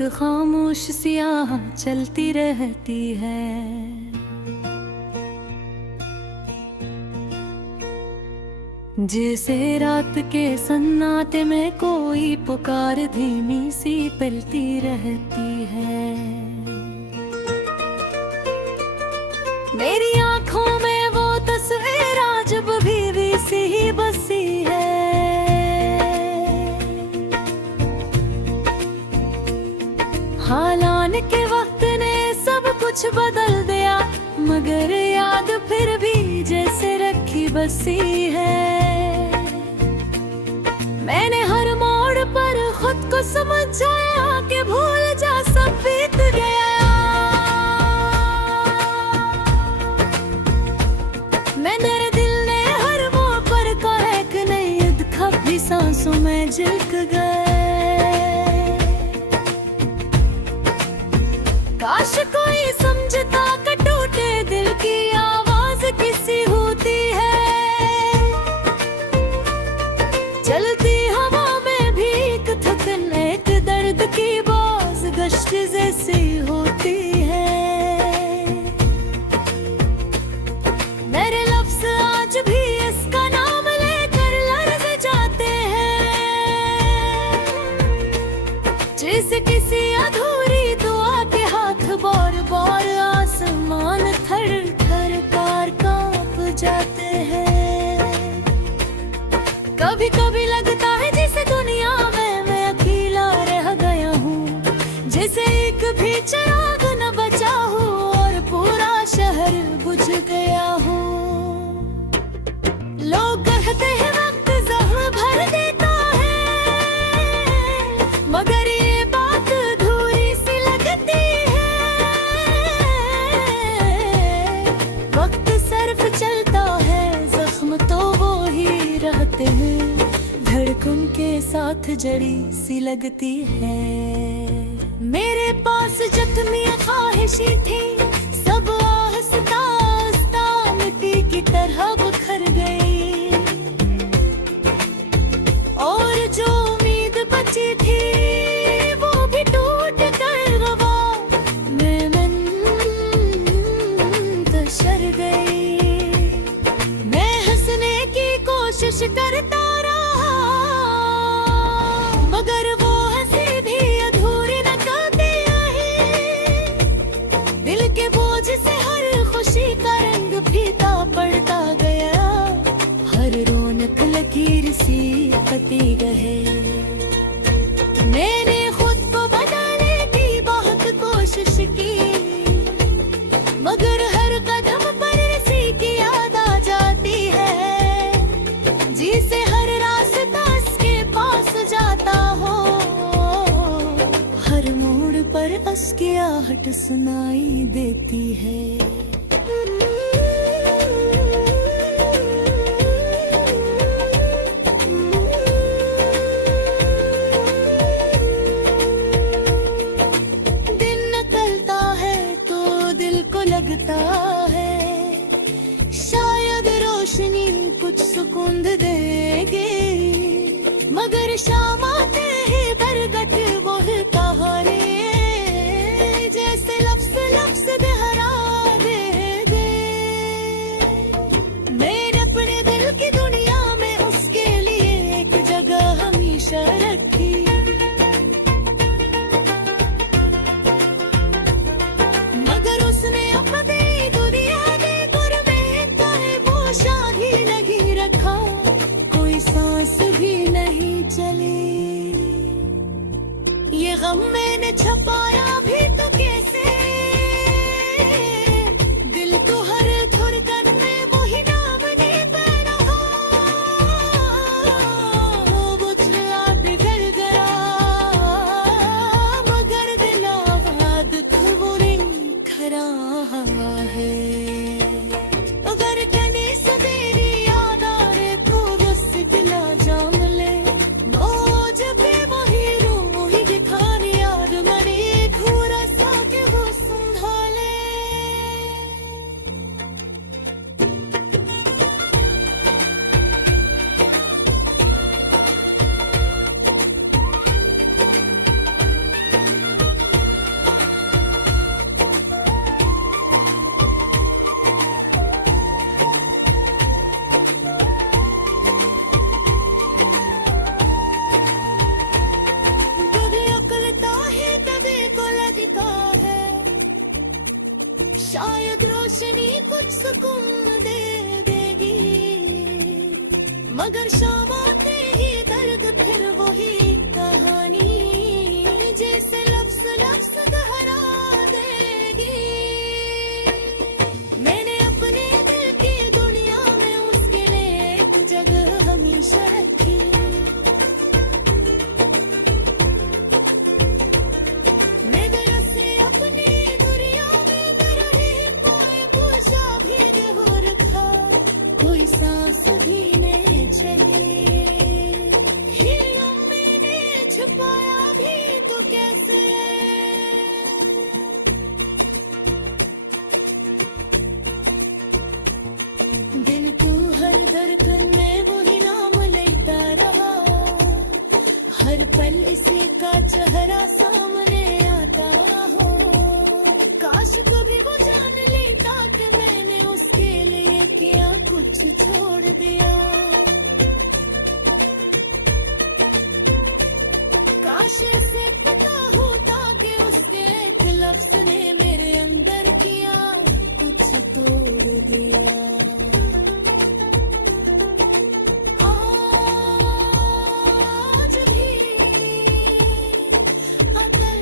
एक खामोश सियाह चलती रहती है। जैसे रात के सन्नाटे में कोई पुकार धीमी सी पलती रहती है। मेरी आंखों में वो तस्वीर जब भी सी ही बसी है। हालान के वक्त ने सब कुछ बदल दिया, मगर याद फिर भी जैसे रखी बसी है। मैंने हर मोड़ पर खुद को समझाया कि भूल जा सब बीत गया। मैंने दिल ने हर मोड़ पर कहा कि नहीं दुख भी सांसों में झिलक गए। काश कोई समझता कि टूटे दिल की आवाज किसी होती है। चलती हवा में भी एक थकन, एक दर्द की बाज गश्त जैसी होती है। मेरे लफ्ज़ आज भी इसका नाम लेकर लर्ज़ जाते हैं। जैसे किसी अधूरी दुआ के हाथ बार बार आसमान थर थर कार कांप जाते हैं। कभी कभी लगता है जैसे दुनिया में मैं अकेला रह गया हूँ, जैसे एक भी चिराग न बचा हो और पूरा शहर बुझ गया हो। लोग कहते हैं वक्त जख्म भर देता है, मगर ये बात अधूरी सी लगती है। वक्त सिर्फ चलता है, जख्म तो वो ही रहते हैं। धड़कन के साथ जड़ी सी लगती है। मेरे पास जख्मी ख्वाहिशें थी, सब आहिस्ता आहिस्ता मिट्टी की तरह बिखर गई। और जो उम्मीद बची थी वो भी टूट कर गवा में मुंतशर गई। मैं हंसने की कोशिश करता रहा, मगर वो हंसी भी अधूरी नकाते रही। दिल के बोझ से हर खुशी का रंग फीका पड़ता गया, हर रौनक लकीर सी कटी गए। मैंने खुद को बदलने की बहुत कोशिश की, मगर हर कदम पर इसी की याद आ जाती है। जिसे हर रास्ता इसके पास जाता हो, हर मोड़ पर उसकी आहट सुनाई देती है। लगता है शायद रोशनी कुछ सुकून देगी, मगर शाम आते ही बरगट बोलता है जैसे लफ्ज़ लफ्ज़ दोहरा दे। मैंने अपने दिल की दुनिया में उसके लिए एक जगह हमेशा रखी। मगर उसने अपनी दुनिया में गुरमें वो शाही नहीं रखा। शायद रोशनी कुछ सुकून दे देगी, मगर शाम आते ही दर्द फिर वही कहानी, जैसे लफ्ज लफ्ज दोहरा देगी। मैंने अपने दिल की दुनिया में उसके लिए एक जगह हमेशा रखी। मैं गया से अपनी दुनिया में रही, कोई पूछा भी हो रखा, कोई सांस भी नहीं चली, मैंने छुपाया भी तो कैसे। दिल तू हर धड़कन में वही नाम लेता रहा, हर पल इसी का चेहरा सामने आता हो। काश कभी वो जान लेता कि मैंने उसके लिए किया कुछ छोड़ दिया। काश इसे पता होता कि उसके एक लफ्ज ने मेरे अंदर किया कुछ तोड़ दिया। आज भी अगर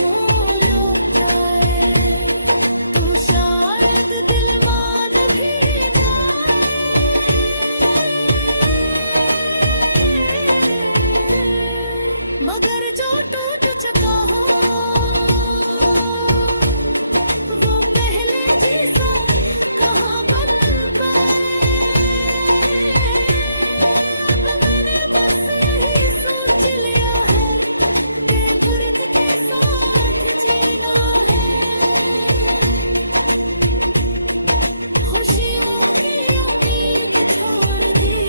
मोलो पाए तो शायद दिल मान भी मगर जो टूट चुका हो वो पहले जैसा कहाँ बन पाए। अब मैंने बस यही सोच लिया है कि दर्द के साथ जीना है, खुशियों की उम्मीद छोड़ दी,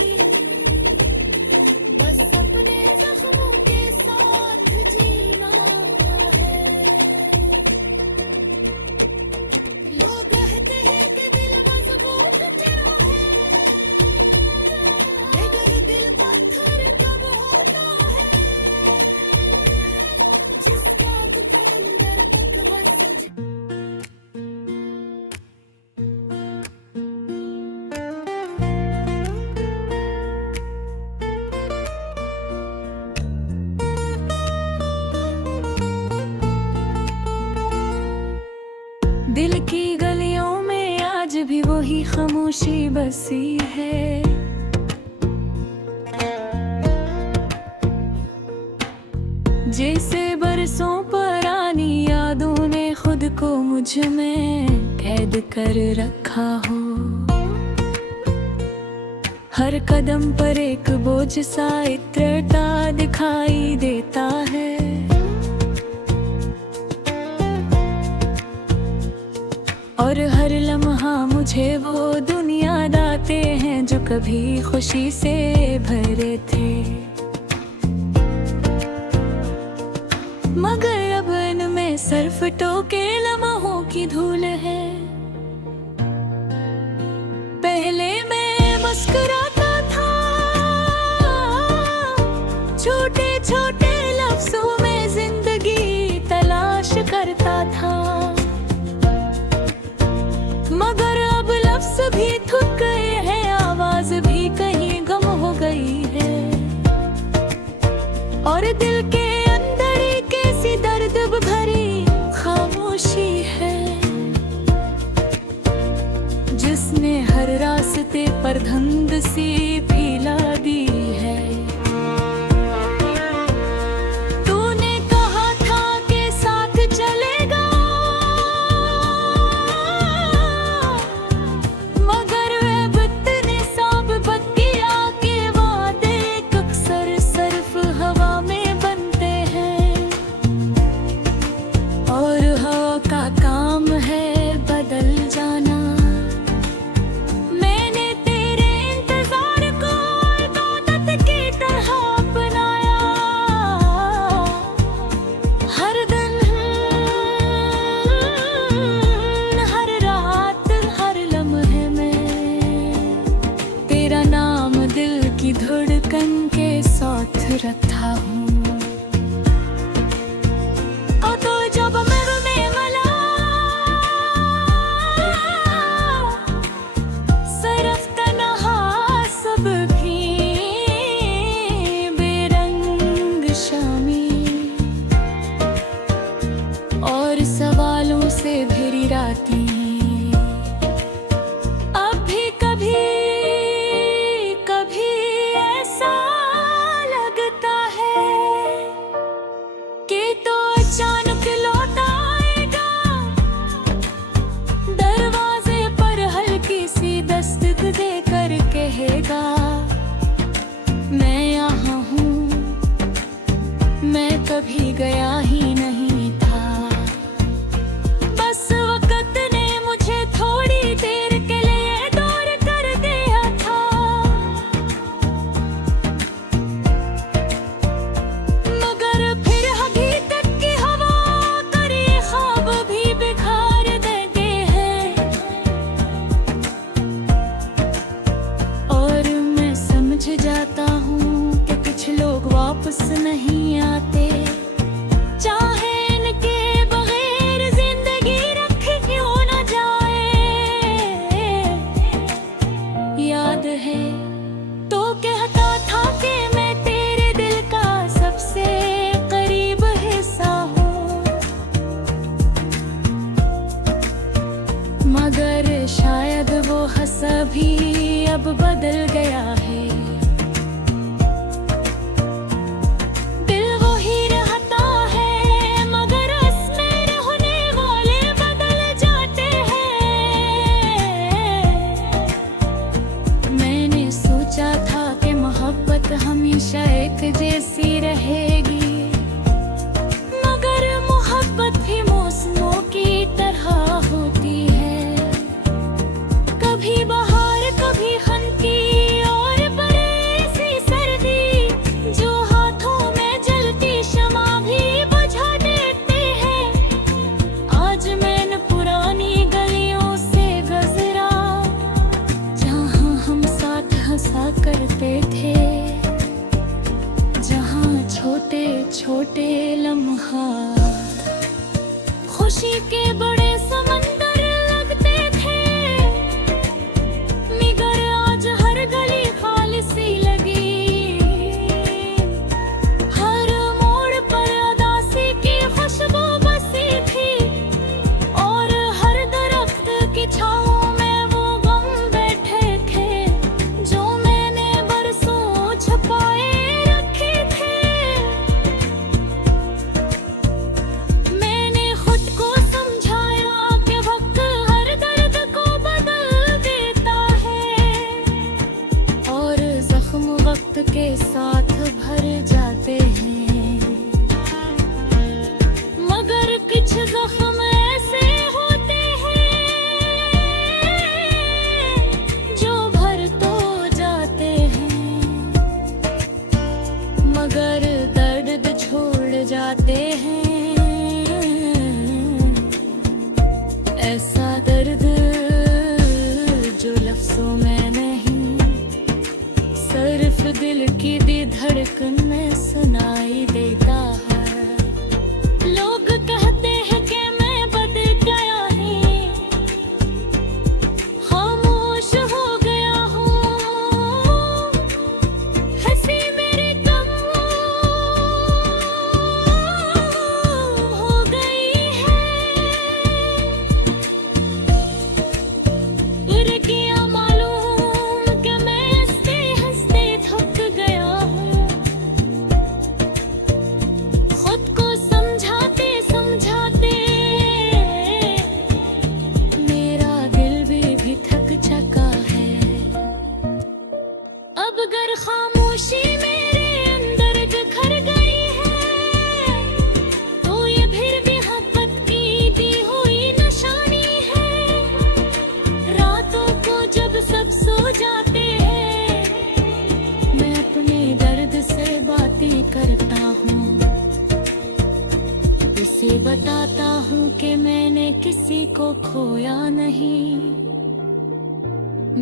बस अपने जख्मों के साथ जीना है। लोग कहते हैं कि दिल मजबूत जड़ा है, मगर दिल पत्थर कब होता है, जिसका अंदर तक बस। दिल की गलियों में आज भी वही खामोशी बसी है, जैसे बरसों पुरानी यादों ने खुद को मुझ में कैद कर रखा हो। हर कदम पर एक बोझ सा इतरता दिखाई देता है, और हर लम्हा मुझे वो दुनिया दाते हैं जो कभी खुशी से भरे थे, मगर अब इनमें सिर्फ टोके लम्हों की धूल है। पहले मैं मुस्कुराता था, छोटे छोटे लफ्जों में जिंदगी तलाश करता था, मगर अब लफ्ज भी थक गए हैं, आवाज भी कहीं गम हो गई है, और दिल के अंदर एक ऐसी दर्द भरी खामोशी है, जिसने हर रास्ते पर धुंध सी फैला दी है। तूने कहा था कि साथ चलेगा, मगर अब इतने सांप बत्तियां के वादे अक्सर सिर्फ हवा में बनते हैं, और हवा का काम है बदल जाना। मैंने तेरे इंतजार को जाती। अब भी कभी कभी ऐसा लगता है कि तो अचानक लौट आएगा, दरवाजे पर हल्की सी दस्तक देकर कहेगा, मैं यहाँ हूँ, मैं कभी गया ही नहीं था। बस वक्त ने मुझे थोड़ी देर के लिए दूर कर दिया था। मगर फिर हकीकत की हवा कर ये ख्वाब भी बिखार देते हैं। और मैं समझ जाता हूँ कि कुछ लोग वापस नहीं आते, चाहे इनके बगैर जिंदगी रखी क्यों न जाए। याद है तो कहता था कि मैं तेरे दिल का सबसे करीब हिस्सा हूँ, मगर शायद वो हंसा भी अब बदल गया है। हमेशा एक जैसी रहेगी, मगर मोहब्बत भी मौसमों की तरह होती है। कभी बहार कभी हल्की और बरसी सर्दी, जो हाथों में जलती शमा भी बुझा देते हैं। आज मैं पुरानी गलियों से गुजरा, जहाँ हम साथ हंसा करते थे, छोटे छोटे लम्हात खुशी के बड़े समंदर लगते थे। मगर आज हर गली खाली सी लगी, हर मोड़ पर उदासी की खुशबू बसी थी, और हर दरख्त की छाँव में वो गम बैठे थे, जो मैंने बरसों छुपाए रखे थे। के साथ भर जाते हैं, मगर कुछ जख्म ऐसे होते हैं जो भर तो जाते हैं, मगर दर्द छोड़ जाते हैं। ऐसा दर्द जो लफ्जों में नहीं, सिर्फ दिल की दी धड़कन में सुनाई देता है। लोग कहते हैं कि मैं बदल गया है, खामोश हो गया हूँ, हंसी मेरी कम हो गई है। किया मालूम कि मैं हंसते हंसते थक गया हूँ, खुद को समझाते समझाते मेरा दिल भी थक चुका है। अब अगर खामोशी मेरे अंदर बिखर गई है, तो ये फिर भी मोहब्बत की दी हुई निशानी है। रातों को जब सब सो जाते हैं, मैं अपने दर्द से बातें करता हूँ, इसे बताता हूँ कि मैंने किसी को खोया नहीं,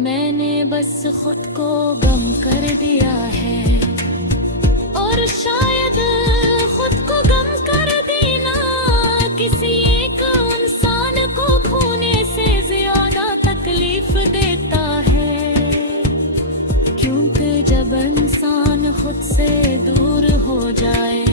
मैंने बस खुद को गम कर दिया है। और शायद खुद को गम कर देना किसी एक इंसान को खोने से ज्यादा तकलीफ देता है, क्योंकि जब इंसान खुद से दूर हो जाए